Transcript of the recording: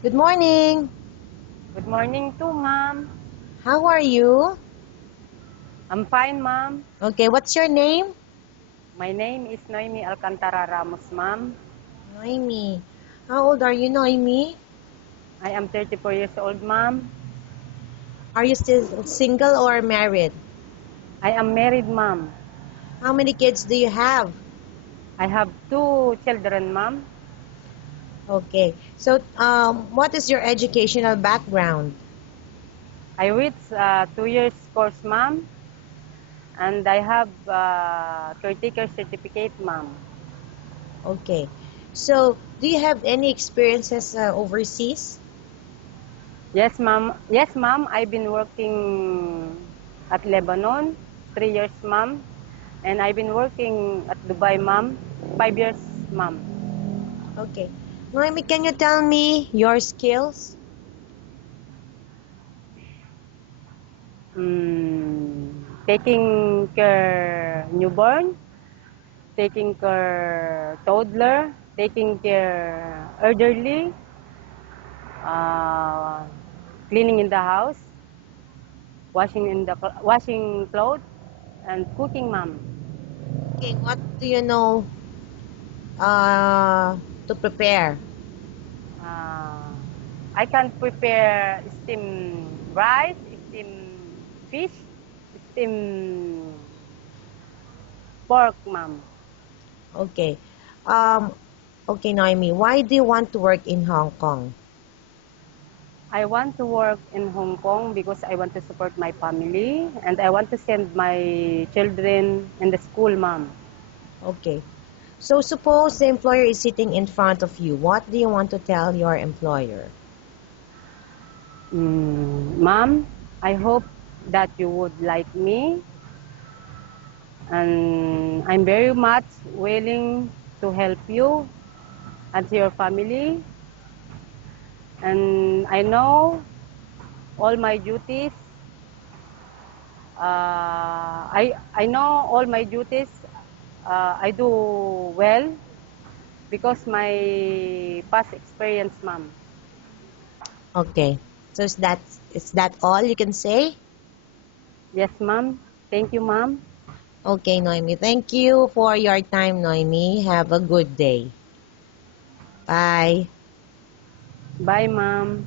Good morning. Good morning too, ma'am. How are you? I'm fine, ma'am. Okay, what's your name? My name is Noemi Alcantara Ramos, ma'am. Noemi. How old are you, Noemi? I am 34 years old, ma'am. Are you still single or married? I am married, ma'am. How many kids do you have? I have two children, ma'am. Okay. So, what is your educational background? I wait 2 years course, ma'am. And I have caretaker certificate, ma'am. Okay. So, do you have any experiences overseas? Yes, ma'am. Yes, ma'am. I've been working at Lebanon 3 years, ma'am. And I've been working at Dubai, ma'am. 5 years, ma'am. Okay. Noemi, can you tell me your skills? Taking care newborn, taking care toddler, taking care elderly, uh, cleaning in the house, washing clothes, and cooking, ma'am. Okay, what do you know uh, to prepare? Uh, I can prepare steamed rice, steamed fish, steamed pork, ma'am. Okay. Um, okay, Noemi, why do you want to work in Hong Kong? I want to work in Hong Kong because I want to support my family and I want to send my children in the school, ma'am. Okay. So suppose the employer is sitting in front of you. What do you want to tell your employer? Ma'am, I hope that you would like me and I'm very much willing to help you and to your family. And I know all my duties. I know all my duties. I do well because my past experience, ma'am. Okay. So is that all you can say? Yes, ma'am. Thank you, ma'am. Okay, Noemi. Thank you for your time, Noemi. Have a good day. Bye. Bye, ma'am.